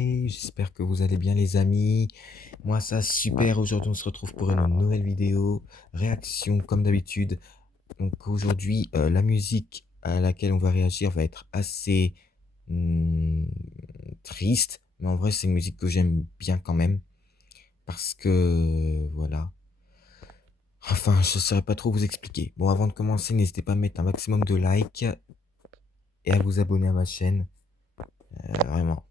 Hey, j'espère que vous allez bien les amis. Moi ça super, aujourd'hui on se retrouve pour une nouvelle vidéo, réaction comme d'habitude. Donc aujourd'hui la musique à laquelle on va réagir va être assez hmm, triste. Mais en vrai c'est une musique que j'aime bien quand même. Parce que voilà. Enfin je ne saurais pas trop vous expliquer. Bon avant de commencer n'hésitez pas à mettre un maximum de likes et à vous abonner à ma chaîne. Vraiment.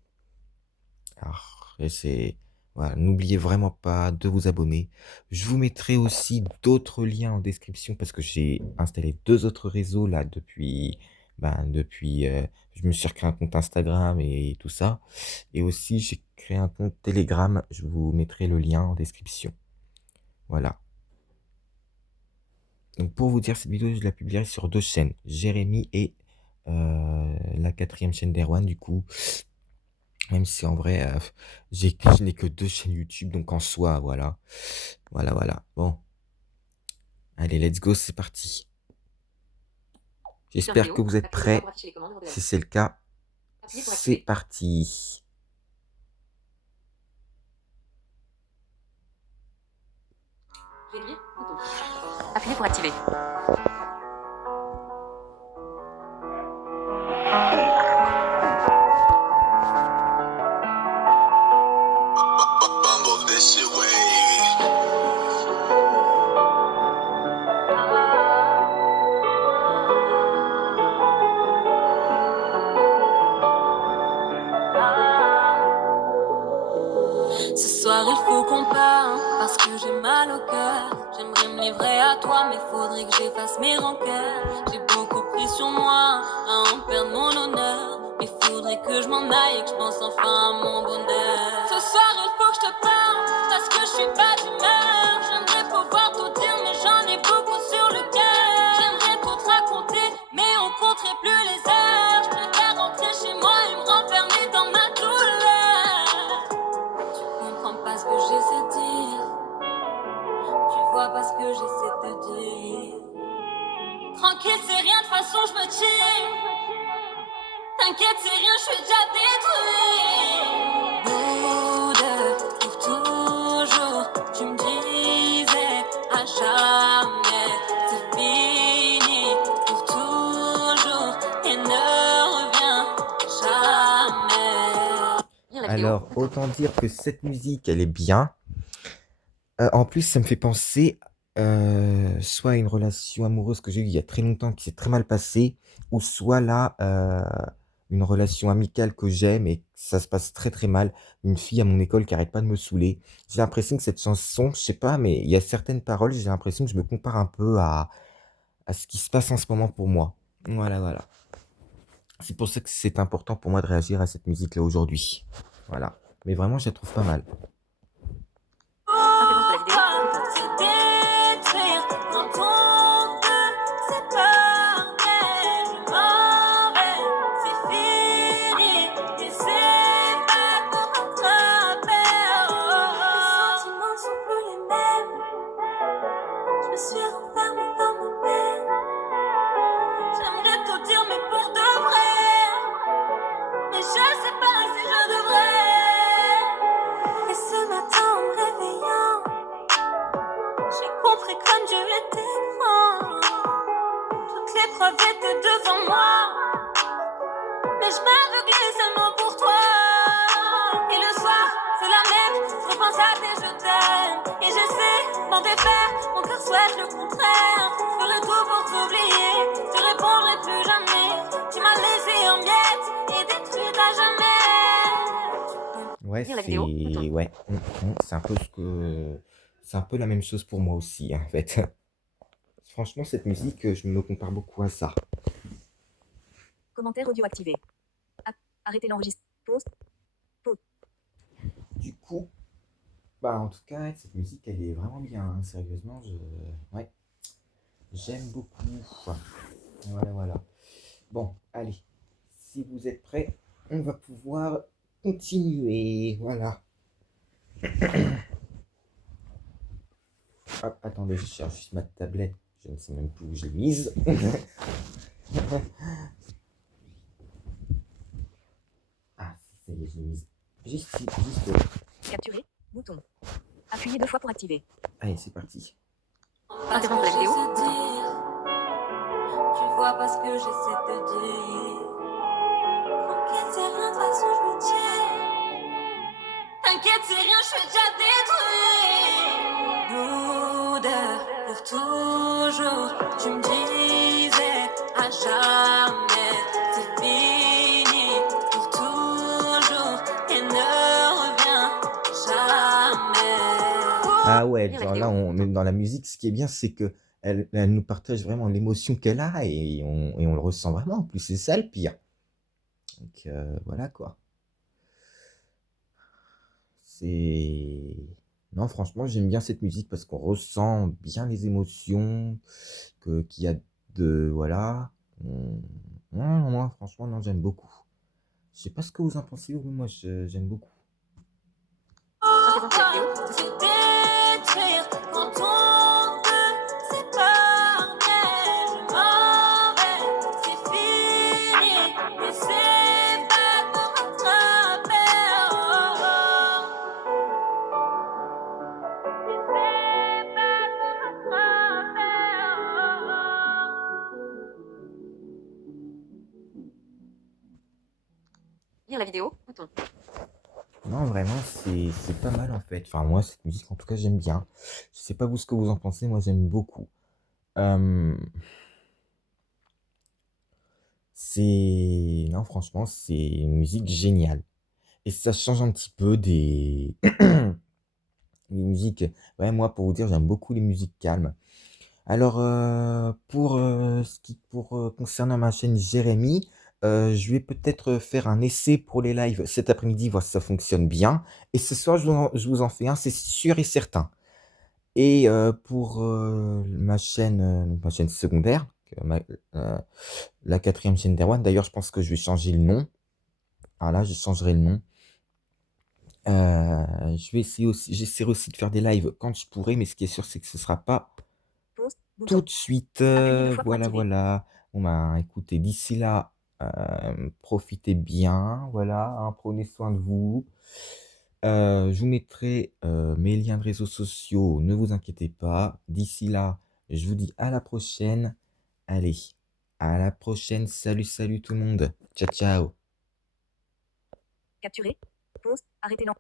Alors, et c'est voilà, n'oubliez vraiment pas de vous abonner. Je vous mettrai aussi d'autres liens en description parce que j'ai installé deux autres réseaux là depuis je me suis recréé un compte Instagram et tout ça. Et aussi j'ai créé un compte Telegram. Je vous mettrai le lien en description. Voilà. Donc pour vous dire, cette vidéo je la publierai sur deux chaînes, Jérémy et la quatrième chaîne d'Erwan du coup. Même si en vrai, je n'ai que deux chaînes YouTube, donc en soi, voilà. Voilà, voilà. Bon, allez, let's go, c'est parti. J'espère que vous êtes prêts. Si c'est le cas, c'est parti. Appuyez pour activer. Bumble this shit wavy. Ce soir il faut qu'on parle parce que j'ai mal au cœur. J'aimerais me livrer à toi mais faudrait que j'efface mes rancœurs. J'ai beaucoup pris sur moi à en perdre mon honneur. Mais faudrait que je m'en aille et que je pense enfin à mon bonheur. Ce soir il faut que je te parle parce que je suis pas d'humeur. J'aimerais pouvoir tout dire mais j'en ai beaucoup sur le cœur. J'aimerais tout te raconter mais on compterait plus les heures. Je préfère rentrer chez moi et me renfermer dans ma douleur. Comprends pas ce que j'essaie de dire. Tu vois pas ce que j'essaie de te dire. Tranquille, c'est rien, de toute façon je me tire. T'inquiète, c'est rien, je suis déjà détruit. Boude, trouve toujours. Tu me disais à jamais, c'est fini. Trouve toujours et ne reviens jamais. Alors, autant dire que cette musique, elle est bien. En plus, ça me fait penser soit à une relation amoureuse que j'ai eue il y a très longtemps qui s'est très mal passée, ou soit là, une relation amicale que j'aime et ça se passe très très mal. Une fille à mon école qui arrête pas de me saouler. J'ai l'impression que cette chanson, je sais pas, mais il y a certaines paroles, j'ai l'impression que je me compare un peu à ce qui se passe en ce moment pour moi. Voilà, voilà. C'est pour ça que c'est important pour moi de réagir à cette musique-là aujourd'hui. Voilà. Mais vraiment, je la trouve pas mal. Se détruire quand on veut séparer. Je m'en vais, c'est fini. Et c'est pas pour rattraper. Les sentiments sont plus les mêmes. Je me suis renfermée dans ma peine. J'aimerais tout dire, mais pour de vrai. Et je sais pas si je devrais. Et ce matin en me réveillant, j'ai compris comme Dieu était grand. Toutes les preuves étaient devant moi, mais je m'aveuglais seulement pour toi. Et le soir, c'est la même, je repense à tes je t'aime. Et j'essaie d'en défaire, mon cœur souhaite le contraire. Je ferai tout pour t'oublier, je te répondrai plus jamais. Tu m'as laissé en miettes et détruite à jamais. Ouais, ouais, c'est un peu c'est un peu la même chose pour moi aussi, hein, en fait. Franchement, cette musique, je me compare beaucoup à ça. Commentaire audio activé. Arrêtez l'enregistrement. Pause. Du coup, bah en tout cas, cette musique, elle est vraiment bien, hein, sérieusement, ouais, j'aime beaucoup. Voilà, voilà. Bon, allez, si vous êtes prêts, on va pouvoir continuer, voilà. Hop, attendez, je cherche juste ma tablette, je ne sais même plus où je l'ai mise. Ah, si, ça y est, je l'ai mise. Juste. Capturer. Bouton. Appuyez 2 fois pour activer. Allez, c'est parti. Interrompre la vidéo. Bouton. Bouton. Tu vois pas ce que j'essaie de te dire. T'inquiète, c'est rien, de toute façon, je me tiens. T'inquiète, c'est rien, je suis déjà détruit. Boudeur, pour toujours, tu me disais à jamais, c'est fini, pour toujours, et ne reviens jamais. Ah ouais, Lire la genre vidéo. là, on est Bouton. dans la musique. Ce qui est bien, c'est que elle nous partage vraiment l'émotion qu'elle a et on le ressent vraiment. En plus, c'est ça le pire. Donc voilà quoi. C'est... Non, franchement, j'aime bien cette musique parce qu'on ressent bien les émotions qu'il y a de... Voilà. Non, moi, franchement, non, j'aime beaucoup. Je sais pas ce que vous en pensez, mais moi, j'aime beaucoup. Interrompre la vidéo. Se Bouton. détruire quand on veut s'épargner. Je m'en vais, c'est fini. N'essaie pas de me rattraper. Oh, oh. N'essaie pas de me rattraper. Lire la vidéo. Bouton. Non, vraiment, c'est pas mal en fait. Enfin, moi, cette musique, en tout cas, j'aime bien. Je sais pas vous ce que vous en pensez, moi, j'aime beaucoup. C'est... Non, franchement, c'est une musique géniale. Et ça change un petit peu des... les musiques... Ouais, moi, pour vous dire, j'aime beaucoup les musiques calmes. Alors, concernant ma chaîne Jérémy, je vais peut-être faire un essai pour les lives cet après-midi, voir si ça fonctionne bien. Et ce soir, je vous en fais un, c'est sûr et certain. Et pour ma chaîne secondaire, euh, la quatrième chaîne d'Erwan, d'ailleurs, je pense que je vais changer le nom. Ah là, je changerai le nom. J'essaierai aussi de faire des lives quand je pourrai, mais ce qui est sûr, c'est que ce sera pas Pause. tout Bouton. de suite. Appuyez 2 fois pour Voilà, activer. voilà. Bon, ben, écoutez, d'ici là, profitez bien. Voilà, hein, prenez soin de vous. Je vous mettrai mes liens de réseaux sociaux, ne vous inquiétez pas. D'ici là, je vous dis à la prochaine. Allez, à la prochaine. Salut, salut tout le monde. Ciao, ciao. Capturer. Pause. Arrêtez l'en.